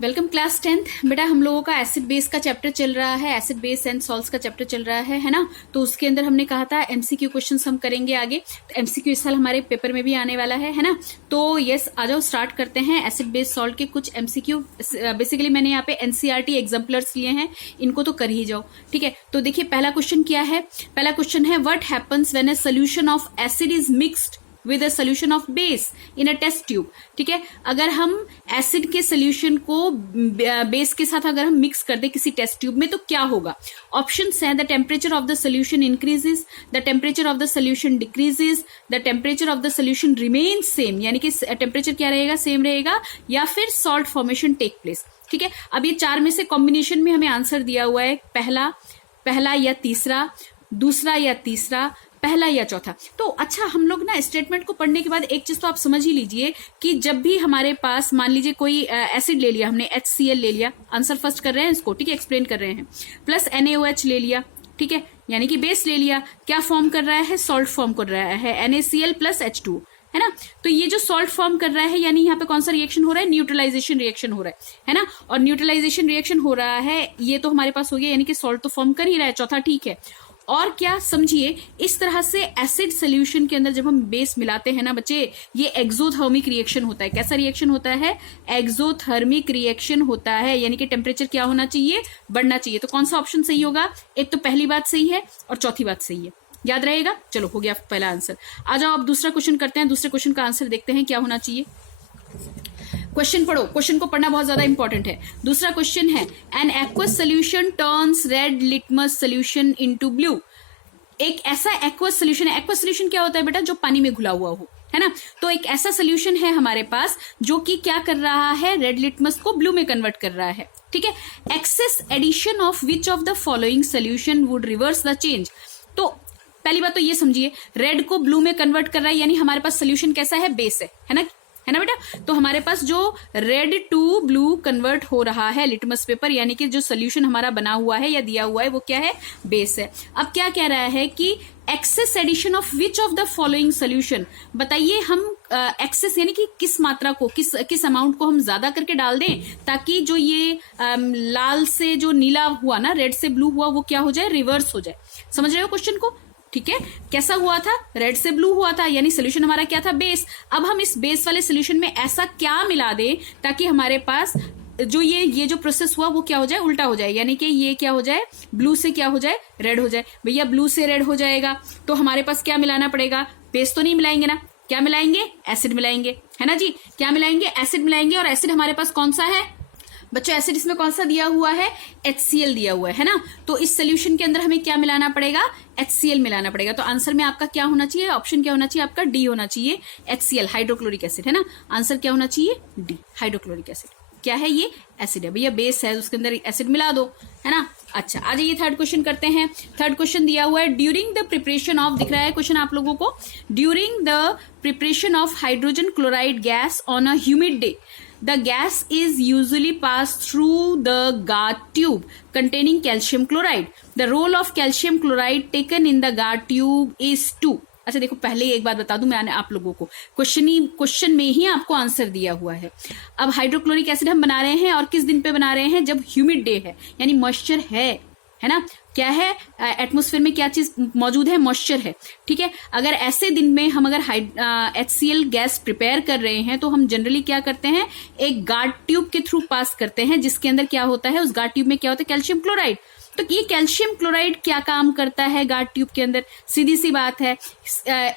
Welcome class 10th। बेटा हम लोगों का एसिड बेस का चैप्टर चल रहा है, एसिड बेस एंड सॉल्ट्स का चैप्टर चल रहा है ना। तो उसके अंदर हमने कहा था एमसीक्यू क्वेश्चंस हम करेंगे आगे। तो एमसीक्यू इस साल हमारे पेपर में भी आने वाला है ना। तो यस, आ जाओ स्टार्ट करते हैं एसिड बेस सॉल्ट के कुछ एमसीक्यू। बेसिकली मैंने यहाँ पे एनसीईआरटी एग्जाम्पलर्स लिए हैं, इनको तो कर ही जाओ। ठीक है, तो देखिए पहला क्वेश्चन क्या है। पहला क्वेश्चन है what happens when a solution of acid is mixed with a solution of base in a test tube. ठीक है, अगर हम एसिड के सोल्यूशन को बेस के साथ अगर हम मिक्स कर दे किसी टेस्ट ट्यूब में तो क्या होगा। ऑप्शंस हैं the temperature of the solution increases, the temperature of the solution decreases, the temperature of the solution remains same, यानी कि टेम्परेचर क्या रहेगा, सेम रहेगा, या फिर सॉल्ट फॉर्मेशन टेक प्लेस। ठीक है, अब ये चार में से कॉम्बिनेशन में हमें आंसर दिया हुआ है, पहला या तीसरा, दूसरा या तीसरा, पहला या चौथा। तो अच्छा, हम लोग ना स्टेटमेंट को पढ़ने के बाद एक चीज तो आप समझ ही लीजिए कि जब भी हमारे पास मान लीजिए कोई एसिड ले लिया हमने, HCl ले लिया, आंसर फर्स्ट कर रहे हैं इसको, ठीक है, एक्सप्लेन कर रहे हैं, प्लस NaOH ले लिया, ठीक है, यानी कि बेस ले लिया, क्या फॉर्म कर रहा है, सॉल्ट फॉर्म कर रहा है, NaCl प्लस H2, है ना। तो ये जो सॉल्ट फॉर्म कर रहा है, यानी यहाँ पे कौन सा रिएक्शन हो रहा है, न्यूट्रलाइजेशन रिएक्शन हो रहा है ना। और न्यूट्रलाइजेशन रिएक्शन हो रहा है, ये तो हमारे पास हो गया, यानी कि सॉल्ट तो फॉर्म कर ही रहा है, चौथा ठीक है। और क्या समझिए, इस तरह से एसिड सोल्यूशन के अंदर जब हम बेस मिलाते हैं ना बच्चे, ये एक्सोथर्मिक रिएक्शन होता है। कैसा रिएक्शन होता है, एक्सोथर्मिक रिएक्शन होता है, यानी कि टेम्परेचर क्या होना चाहिए, बढ़ना चाहिए। तो कौन सा ऑप्शन सही होगा, एक तो पहली बात सही है और चौथी बात सही है, याद रहेगा। चलो हो गया पहला आंसर। आ जाओ अब दूसरा क्वेश्चन करते हैं, दूसरे क्वेश्चन का आंसर देखते हैं क्या होना चाहिए। क्वेश्चन पढ़ो, क्वेश्चन को पढ़ना बहुत ज्यादा इंपॉर्टेंट है। दूसरा क्वेश्चन है an aqueous solution turns red litmus solution into blue. एक ऐसा एक्वस सोल्यूशन है, एक्वस सोल्यूशन क्या होता है बेटा, जो पानी में घुला हुआ हो, है ना। तो एक ऐसा सोल्यूशन है हमारे पास जो कि क्या कर रहा है, रेड लिटमस को ब्लू में कन्वर्ट कर रहा है। ठीक है, excess addition of which of the following solution would reverse the change. तो पहली बात तो ये समझिए, रेड को ब्लू में कन्वर्ट कर रहा है, यानी हमारे पास सोल्यूशन कैसा है, बेस है ना, है ना बेटा। तो हमारे पास जो रेड टू ब्लू कन्वर्ट हो रहा है लिटमस पेपर, यानी कि जो सोल्यूशन हमारा बना हुआ है या दिया हुआ है वो क्या है, बेस है। अब क्या कह रहा है कि excess addition of which of the following solution. बताइए हम एक्सेस यानी कि किस मात्रा को, किस अमाउंट को हम ज्यादा करके डाल दें ताकि जो ये लाल से जो नीला हुआ ना, रेड से ब्लू हुआ, वो क्या हो जाए, रिवर्स हो जाए। समझ रहे हो क्वेश्चन को। ठीक है, कैसा हुआ था, रेड से ब्लू हुआ था, यानी सोल्यूशन हमारा क्या था, बेस। अब हम इस बेस वाले सोल्यूशन में ऐसा क्या मिला दें ताकि हमारे पास जो ये जो प्रोसेस हुआ वो क्या हो जाए, उल्टा हो जाए, यानी कि ये क्या हो जाए, ब्लू से क्या हो जाए, रेड हो जाए। भैया ब्लू से रेड हो जाएगा तो हमारे पास क्या मिलाना पड़ेगा, बेस तो नहीं मिलाएंगे ना, क्या मिलाएंगे, एसिड मिलाएंगे, है ना जी। क्या मिलाएंगे, एसिड मिलाएंगे। और एसिड हमारे पास कौन सा है बच्चों, एसिड इसमें कौन सा दिया हुआ है, HCl दिया हुआ है ना। तो इस सोल्यूशन के अंदर हमें क्या मिलाना पड़ेगा, HCl मिलाना पड़ेगा। तो आंसर में आपका क्या होना चाहिए, ऑप्शन क्या होना चाहिए, आपका डी होना चाहिए, HCl हाइड्रोक्लोरिक एसिड, है ना। आंसर क्या होना चाहिए, डी हाइड्रोक्लोरिक एसिड। क्या है ये, एसिड है भैया, बेस है उसके अंदर एसिड मिला दो, है ना। अच्छा आ जाइए थर्ड क्वेश्चन करते हैं। थर्ड क्वेश्चन दिया हुआ है ड्यूरिंग द प्रिपरेशन ऑफ, दिख रहा है क्वेश्चन आप लोगों को, during the preparation of hydrogen chloride gas on a humid day the gas is usually passed through the guard tube containing calcium chloride. The role of calcium chloride taken in the guard tube is to. अच्छा देखो, पहले एक बात बता दूं मैंने आप लोगों को, क्वेश्चन में ही आपको आंसर दिया हुआ है। अब हाइड्रोक्लोरिक एसिड हम बना रहे हैं और किस दिन पे बना रहे हैं, जब ह्यूमिड डे है, यानी मॉइस्चर है ना। क्या है, एटमॉस्फेयर में क्या चीज मौजूद है, मॉइस्चर है। ठीक है, अगर ऐसे दिन में हम अगर HCl गैस प्रिपेयर कर रहे हैं तो हम जनरली क्या करते हैं, एक गार्ड ट्यूब के थ्रू पास करते हैं, जिसके अंदर क्या होता है, उस गार्ड ट्यूब में क्या होता है, कैल्शियम क्लोराइड। तो ये कैल्शियम क्लोराइड क्या काम करता है गार्ड ट्यूब के अंदर, सीधी सी बात है,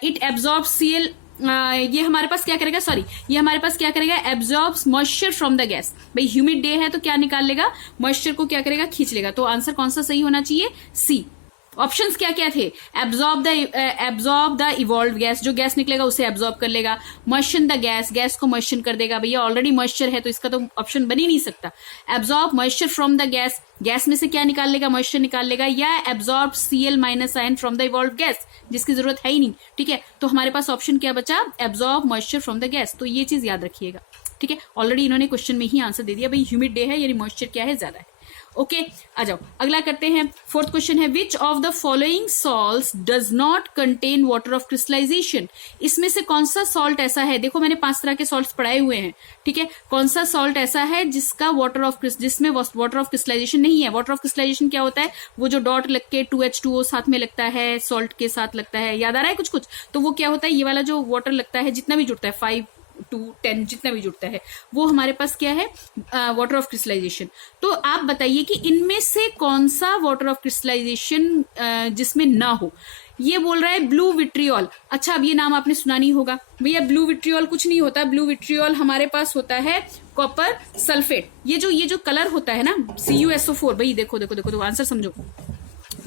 इट एब्जॉर्ब Cl, ये हमारे पास क्या करेगा, सॉरी, ये हमारे पास क्या करेगा, absorbs moisture from the gas. भाई ह्यूमिड डे है तो क्या निकाल लेगा, मॉइस्चर को क्या करेगा, खींच लेगा। तो आंसर कौन सा सही होना चाहिए, सी। ऑप्शंस क्या क्या थे, एब्जॉर्ब द इवॉल्व गैस, जो गैस निकलेगा उसे एब्जॉर्ब कर लेगा, मॉइस्चन द गैस, गैस को मॉइस्चन कर देगा, भैया ऑलरेडी मॉइस्चर है तो इसका तो ऑप्शन बन ही नहीं सकता। Absorb moisture from the gas, gas में से क्या निकाल लेगा, मॉइस्चर निकाल लेगा, या absorb Cl minus ion from the evolve gas, जिसकी जरूरत है ही नहीं। ठीक है, तो हमारे पास ऑप्शन क्या बचा, absorb moisture from the gas. तो ये चीज याद रखिएगा। ठीक है, ऑलरेडी इन्होंने क्वेश्चन में ही आंसर दे दिया, भाई ह्यूमिड डे है यानी मॉइस्चर क्या है, ज्यादा है। ओके, आ जाओ अगला करते हैं। फोर्थ क्वेश्चन है which of the following salts does not contain water of crystallization. इसमें से कौन सा सॉल्ट ऐसा है, देखो मैंने 5 तरह के सॉल्ट्स पढ़ाए हुए हैं, ठीक है, कौन सा सॉल्ट ऐसा है जिसमें वाटर ऑफ क्रिस्टलाइजेशन नहीं है। वाटर ऑफ क्रिस्टलाइजेशन क्या होता है, वो जो डॉट लग के 2H2O साथ में लगता है, सॉल्ट के साथ लगता है, याद आ रहा है कुछ कुछ, तो वो क्या होता है, ये वाला जो वाटर लगता है जितना भी जुड़ता है 5 to 10 जितना भी जुड़ता है वो हमारे पास क्या है, वाटर ऑफ क्रिस्टलाइजेशन। तो आप बताइए कि इनमें से कौन सा वाटर ऑफ क्रिस्टलाइजेशन जिसमें ना हो। ये बोल रहा है ब्लू विट्रियोल। अच्छा, अब ये नाम आपने सुना नहीं होगा भैया, ब्लू विट्रियोल कुछ नहीं होता। ब्लू विट्रियोल हमारे पास होता है कॉपर सल्फेट। ये जो कलर होता है ना CuSO4, भाई देखो देखो देखो, आंसर समझो।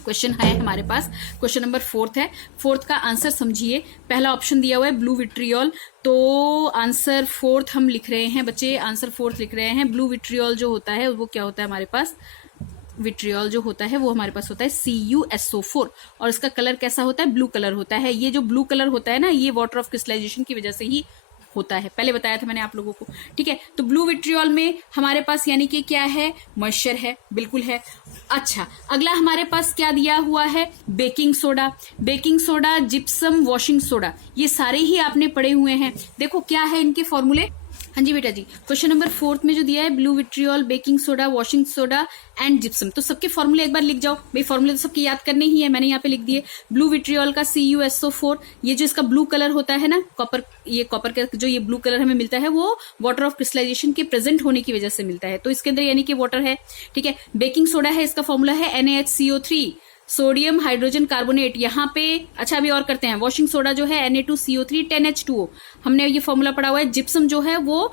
क्वेश्चन है हमारे पास, क्वेश्चन नंबर 4 है, 4 का आंसर समझिए। पहला ऑप्शन दिया हुआ है ब्लू विट्रियोल, तो आंसर 4 हम लिख रहे हैं बच्चे, आंसर 4 लिख रहे हैं। ब्लू विट्रियोल जो होता है वो क्या होता है हमारे पास, विट्रियोल जो होता है वो हमारे पास होता है CuSO4 और इसका कलर कैसा होता है, ब्लू कलर होता है। ये जो ब्लू कलर होता है ना, ये वाटर ऑफ क्रिस्टलाइजेशन की वजह से ही होता है, पहले बताया था मैंने आप लोगों को, ठीक है। तो ब्लू विट्रियोल में हमारे पास यानी कि क्या है, मॉइस्चर है, बिल्कुल है। अच्छा, अगला हमारे पास क्या दिया हुआ है, baking soda. Baking soda, gypsum, washing soda, ये सारे ही आपने पढ़े हुए हैं। देखो क्या है इनके फॉर्मूले। हाँ जी बेटा जी, क्वेश्चन नंबर 4 में जो दिया है blue vitriol, baking soda, washing soda and gypsum, तो सबके फॉर्मूले एक बार लिख जाओ भाई। फॉर्मूले तो सबके याद करने ही है, मैंने यहाँ पे लिख दिए। ब्लू विट्रियोल का CuSO4, ये जो इसका ब्लू कलर होता है ना, कॉपर, ये कॉपर का जो ये ब्लू कलर हमें मिलता है वो वाटर ऑफ क्रिस्टलाइजेशन के प्रेजेंट होने की वजह से मिलता है, तो इसके अंदर यानी कि वाटर है, ठीक है। बेकिंग सोडा है, इसका फॉर्मूला है NaHCO3, सोडियम हाइड्रोजन कार्बोनेट यहाँ पे। अच्छा, अभी और करते हैं। वॉशिंग सोडा जो है Na2CO3 10H2O, हमने ये फॉर्मूला पढ़ा हुआ है। जिप्सम जो है वो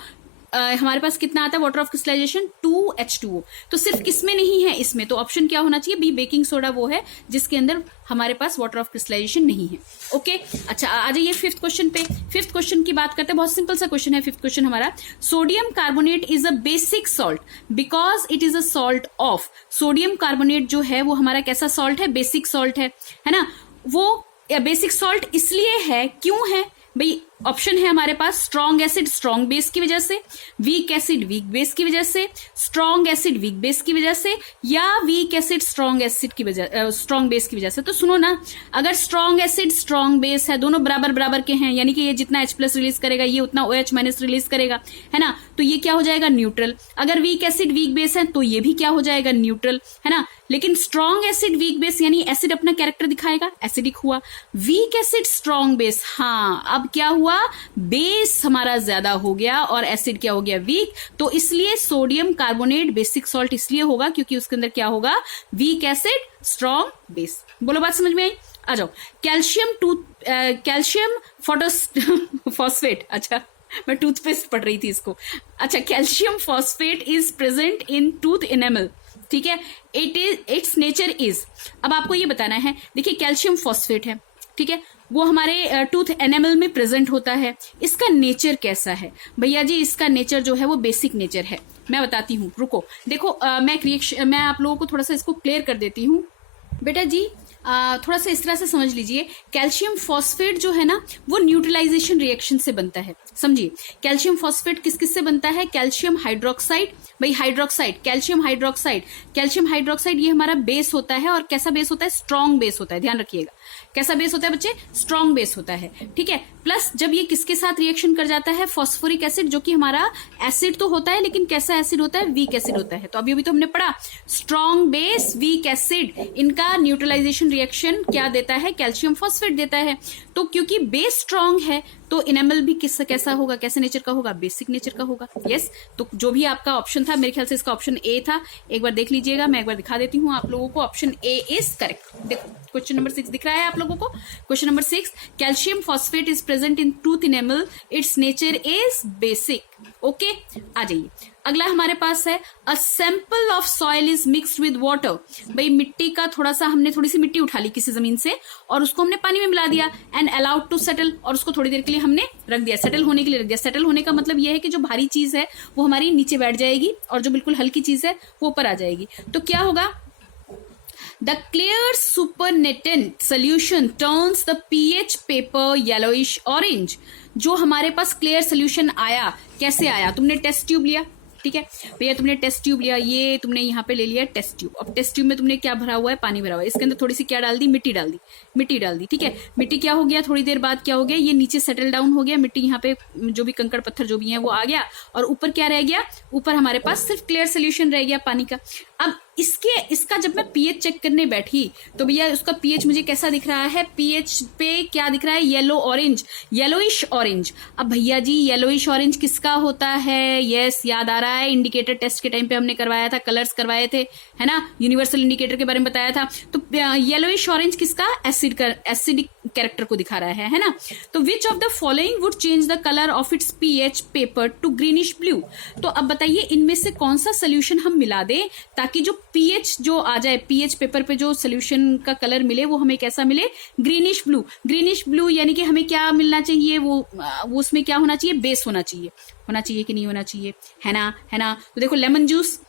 हमारे पास कितना आता है वाटर ऑफ क्रिस्टलाइजेशन 2H2O, तो सिर्फ किसमें नहीं है, इसमें। तो ऑप्शन क्या होना चाहिए, बी, बेकिंग सोडा वो है जिसके अंदर हमारे पास वाटर ऑफ क्रिस्टलाइजेशन नहीं है। ओके, अच्छा आ जाइए 5th क्वेश्चन पे। 5th क्वेश्चन की बात करते हैं, बहुत सिंपल सा क्वेश्चन है 5th क्वेश्चन हमारा। Sodium carbonate is a basic salt because it is a salt of. Sodium carbonate जो है वो हमारा कैसा सॉल्ट है, बेसिक सॉल्ट है ना। वो बेसिक सॉल्ट इसलिए है, क्यों है भाई, ऑप्शन है हमारे पास स्ट्रॉन्ग एसिड स्ट्रॉन्ग बेस की वजह से, वीक एसिड वीक बेस की वजह से, स्ट्रॉन्ग एसिड वीक बेस की वजह से, या वीक एसिड स्ट्रॉन्ग एसिड की वजह स्ट्रॉन्ग बेस की वजह से। तो सुनो ना, अगर स्ट्रॉन्ग एसिड स्ट्रॉन्ग बेस है, दोनों बराबर बराबर के हैं, यानी कि ये जितना H+ रिलीज करेगा ये उतना OH- रिलीज करेगा, है ना, तो ये क्या हो जाएगा, न्यूट्रल। अगर वीक एसिड वीक बेस है तो ये भी क्या हो जाएगा, न्यूट्रल, है ना। लेकिन स्ट्रॉन्ग एसिड वीक बेस यानी एसिड अपना कैरेक्टर दिखाएगा, एसिडिक हुआ। वीक एसिड स्ट्रॉन्ग बेस, हाँ, अब क्या हुआ, बेस हमारा ज्यादा हो गया और एसिड क्या हो गया, वीक। तो इसलिए सोडियम कार्बोनेट बेसिक सॉल्ट इसलिए होगा क्योंकि उसके अंदर क्या होगा, वीक एसिड स्ट्रॉन्ग बेस। बोलो बात समझ में आई। आ जाओ, कैल्शियम फॉस्फेट, अच्छा मैं टूथपेस्ट पढ़ रही थी इसको। अच्छा, calcium phosphate is present in tooth enamel, ठीक है। इट्स नेचर इज, अब आपको ये बताना है, देखिए कैल्शियम फॉस्फेट है, ठीक है, वो हमारे टूथ एनेमल में प्रेजेंट होता है। इसका नेचर कैसा है भैया जी, इसका नेचर जो है वो बेसिक नेचर है। मैं बताती हूँ, रुको, देखो मैं आप लोगों को थोड़ा सा इसको क्लियर कर देती हूँ बेटा जी। थोड़ा सा इस तरह से समझ लीजिए, कैल्शियम फॉस्फेट जो है ना वो न्यूट्रलाइजेशन रिएक्शन से बनता है, समझिए। कैल्शियम फॉस्फेट किस किस से बनता है, कैल्शियम हाइड्रोक्साइड, भाई hydroxide, calcium hydroxide, calcium hydroxide ये हमारा बेस होता है, और कैसा बेस होता है, स्ट्रॉन्ग बेस होता है, ध्यान रखिएगा। कैसा बेस होता है बच्चे, स्ट्रॉन्ग बेस होता है, ठीक है। प्लस जब ये किसके साथ रिएक्शन कर जाता है, फॉस्फोरिक एसिड, जो कि हमारा एसिड तो होता है लेकिन कैसा एसिड होता है, वीक एसिड होता है। तो अभी तो हमने पढ़ा स्ट्रॉन्ग बेस वीक एसिड, इनका न्यूट्रलाइजेशन रिएक्शन क्या देता है, कैल्शियम फॉस्फेट देता है। तो क्योंकि बेस स्ट्रॉन्ग है तो इनेमल भी कैसा होगा, कैसे नेचर का होगा, बेसिक नेचर का होगा। यस, तो जो भी आपका ऑप्शन था, मेरे ख्याल से इसका ऑप्शन ए था, एक बार देख लीजिएगा, मैं एक बार दिखा देती हूँ आप लोगों को। Option A is correct. देखो क्वेश्चन नंबर 6 दिख रहा है आप लोगों को। Question number 6, calcium phosphate is present in tooth enamel, its nature is basic. Okay, आ जाइए, अगला हमारे पास है a sample of soil is mixed with water. भाई मिट्टी का हमने थोड़ी सी मिट्टी उठा ली किसी जमीन से और उसको हमने पानी में मिला दिया, एंड अलाउड टू सेटल, और उसको थोड़ी देर के लिए हमने रख दिया, सेटल होने के लिए रख दिया। सेटल होने का मतलब यह है कि जो भारी चीज है वो हमारी नीचे बैठ जाएगी और जो बिल्कुल हल्की चीज है वो ऊपर आ जाएगी। तो क्या होगा, The clear supernatant solution turns the pH paper yellowish orange। जो हमारे पास क्लियर सोल्यूशन आया, कैसे आया, तुमने टेस्ट ट्यूब लिया, ठीक है भैया, तुमने टेस्ट ट्यूब लिया, ये तुमने यहाँ पे ले लिया टेस्ट ट्यूब। अब टेस्ट ट्यूब में तुमने क्या भरा हुआ है, पानी भरा हुआ है, इसके अंदर थोड़ी सी क्या डाल दी, मिट्टी डाल दी, ठीक है। मिट्टी क्या हो गया, थोड़ी देर बाद क्या हो गया, ये नीचे सेटल डाउन हो गया, मिट्टी यहाँ पे जो भी कंकड़ पत्थर जो भी है वो आ गया, और ऊपर क्या रह गया, ऊपर हमारे पास सिर्फ क्लियर सोल्यूशन रह गया पानी का। अब इसका जब मैं पीएच चेक करने बैठी तो भैया उसका पीएच मुझे कैसा दिख रहा है, पीएच पे क्या दिख रहा है, येलो ऑरेंज, येलोइश ऑरेंज। अब भैया जी येलोइश ऑरेंज किसका होता है, यस याद आ रहा है, इंडिकेटर टेस्ट के टाइम पे हमने करवाया था, कलर्स करवाए थे, है ना, यूनिवर्सल इंडिकेटर के बारे में बताया था। तो येलोइश ऑरेंज किसका, एसिडिक कैरेक्टर को दिखा रहा है ना। तो विच of the following would change the colour of its pH paper two greenish blue. तो अब बताइए इनमें से कौन सा सोल्यूशन हम मिला दें ताकि जो पीएच जो आ जाए, पीएच पेपर पे जो सोल्यूशन का कलर मिले वो हमें कैसा मिले, ग्रीनिश ब्लू। ग्रीनिश ब्लू यानी कि हमें क्या मिलना चाहिए, वो उसमें क्या होना चाहिए, बेस होना चाहिए कि नहीं होना चाहिए, है ना। तो देखो lemon juice,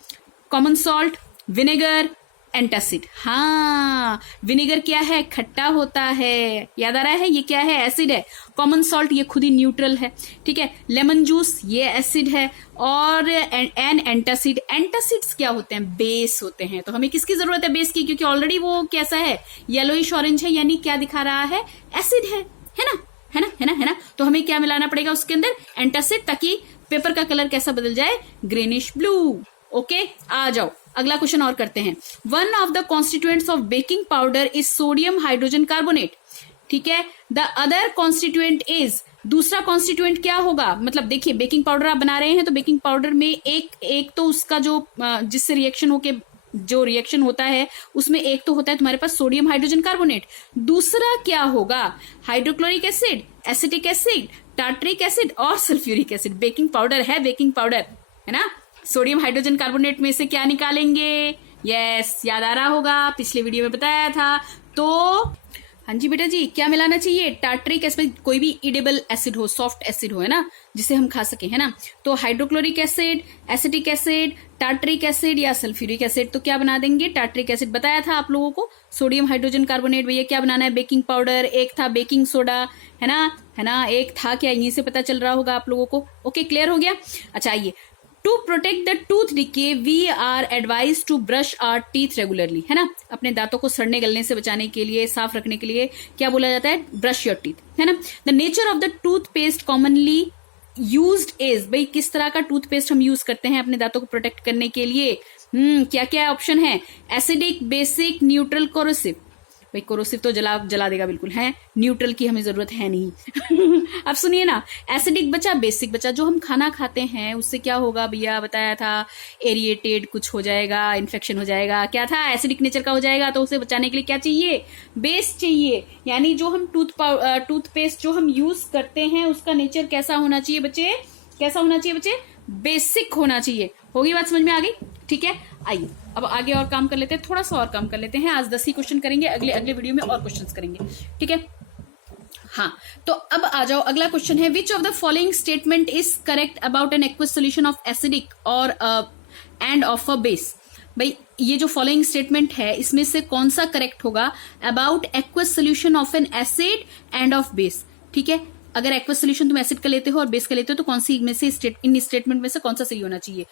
common salt, vinegar, antacid. हाँ विनेगर क्या है, खट्टा होता है, याद आ रहा है, ये क्या है, एसिड है। कॉमन सॉल्ट ये खुद ही न्यूट्रल है, ठीक है। लेमन जूस ये एसिड है, और एंटासिड, एंटासिड्स क्या होते हैं, बेस होते हैं। तो हमें किसकी जरूरत है, बेस की, क्योंकि ऑलरेडी वो कैसा है, येलोइश ऑरेंज है, यानी क्या दिखा रहा है, एसिड है ना। तो हमें क्या मिलाना पड़ेगा उसके अंदर, एंटासिड, ताकि पेपर का कलर कैसा बदल जाए, ग्रीनिश ब्लू। ओके आ जाओ अगला क्वेश्चन और करते हैं। One of the constituents of baking powder is sodium hydrogen carbonate, ठीक है। द अदर कॉन्स्टिट्यूएंट इज, दूसरा कॉन्स्टिट्यूएंट क्या होगा, मतलब देखिए बेकिंग पाउडर आप बना रहे हैं तो बेकिंग पाउडर में एक तो उसका जो जिससे रिएक्शन होके जो रिएक्शन होता है उसमें एक तो होता है तुम्हारे पास सोडियम हाइड्रोजन कार्बोनेट, दूसरा क्या होगा, hydrochloric acid, acetic acid, tartaric acid और सल्फ्यूरिक एसिड। बेकिंग पाउडर है, बेकिंग पाउडर है ना। सोडियम हाइड्रोजन कार्बोनेट में से क्या निकालेंगे, यस याद आ रहा होगा, पिछले वीडियो में बताया था। तो हाँ जी बेटा जी, क्या मिलाना चाहिए, टार्टरिक एसिड, कोई भी इडेबल एसिड हो, सॉफ्ट एसिड हो, है ना, जिसे हम खा सके, है ना। तो hydrochloric acid, acetic acid, tartaric acid या सल्फ्यूरिक एसिड। तो क्या बना देंगे, टार्टरिक एसिड बताया था आप लोगों को। सोडियम हाइड्रोजन कार्बोनेट भैया क्या बनाना है, बेकिंग पाउडर, एक था बेकिंग सोडा, है ना, एक था क्या, यहीं से पता चल रहा होगा आप लोगों को। ओके क्लियर हो गया। अच्छा आइए, to protect the tooth decay we are advised to brush our teeth regularly, है ना। अपने दांतों को सड़ने गलने से बचाने के लिए, साफ रखने के लिए क्या बोला जाता है, ब्रश योर टीथ, है ना। The nature of the toothpaste commonly used is, भाई किस तरह का टूथपेस्ट हम यूज करते हैं अपने दांतों को प्रोटेक्ट करने के लिए, क्या क्या ऑप्शन है, एसिडिक, बेसिक, न्यूट्रल, कोरोसिव। भाई कोरोसिव तो जला देगा बिल्कुल, है, न्यूट्रल की हमें जरूरत है नहीं। अब सुनिए ना, एसिडिक बचा, बेसिक बचा, जो हम खाना खाते हैं उससे क्या होगा भैया, बताया था, एरिएटेड कुछ हो जाएगा, इन्फेक्शन हो जाएगा, क्या था, एसिडिक नेचर का हो जाएगा। तो उसे बचाने के लिए क्या चाहिए, बेस चाहिए। यानी जो हम टूथपेस्ट जो हम यूज करते हैं उसका नेचर कैसा होना चाहिए बच्चे, कैसा होना चाहिए बच्चे, बेसिक होना चाहिए। होगी बात समझ में आ गई, ठीक है। आइए अब आगे और काम कर लेते हैं, थोड़ा सा और काम कर लेते हैं। आज 10 ही क्वेश्चन करेंगे, अगले वीडियो में और क्वेश्चंस करेंगे, ठीक है। हाँ तो अब आ जाओ, अगला क्वेश्चन है, which of the following statement is correct about an aqueous solution of acidic और एंड ऑफ अ बेस। भाई ये जो फॉलोइंग स्टेटमेंट है इसमें से कौन सा करेक्ट होगा, about aqueous solution of N acid end of base, ठीक है। अगर एक्वस सोल्यूशन तुम एसिड का लेते हो और बेस का लेते हो तो कौन सी में से इन स्टेटमेंट में से कौन सा सही होना चाहिए।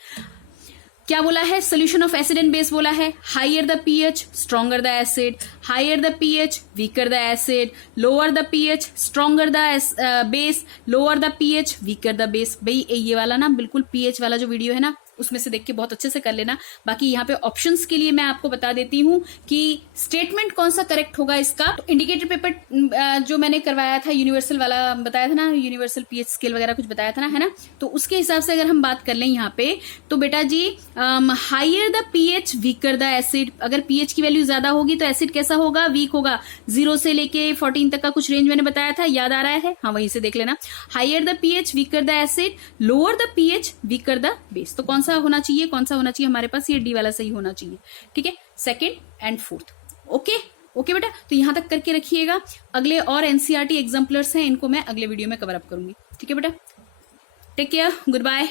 क्या बोला है, solution of acid and base बोला है, higher the pH stronger the acid, higher the pH weaker the acid, lower the pH stronger the base, lower the pH weaker the base. भाई ये वाला ना बिल्कुल पीएच वाला जो वीडियो है ना उसमें से देख के बहुत अच्छे से कर लेना। बाकी यहाँ पे ऑप्शंस के लिए मैं आपको बता देती हूँ कि स्टेटमेंट कौन सा करेक्ट होगा इसका। तो इंडिकेटर पेपर जो मैंने करवाया था यूनिवर्सल वाला बताया था ना, यूनिवर्सल पीएच स्केल वगैरह कुछ बताया था ना, है ना। तो उसके हिसाब से अगर हम बात कर लें यहाँ पे तो बेटा जी higher the pH weaker the acid, अगर पीएच की वैल्यू ज्यादा होगी तो एसिड कैसा होगा, वीक होगा। 0 से लेके 14 तक का कुछ रेंज मैंने बताया था, याद आ रहा है, हाँ वहीं से देख लेना। Higher the pH weaker the acid, lower the pH weaker the base. तो कौन सा होना चाहिए, कौन सा होना चाहिए हमारे पास, ये डी वाला सही होना चाहिए, ठीक है, सेकंड एंड फोर्थ। ओके बेटा, तो यहां तक करके रखिएगा। अगले और एनसीईआरटी एग्जाम्पलर्स हैं, इनको मैं अगले वीडियो में कवर अप करूंगी, ठीक है बेटा। Take care, good bye.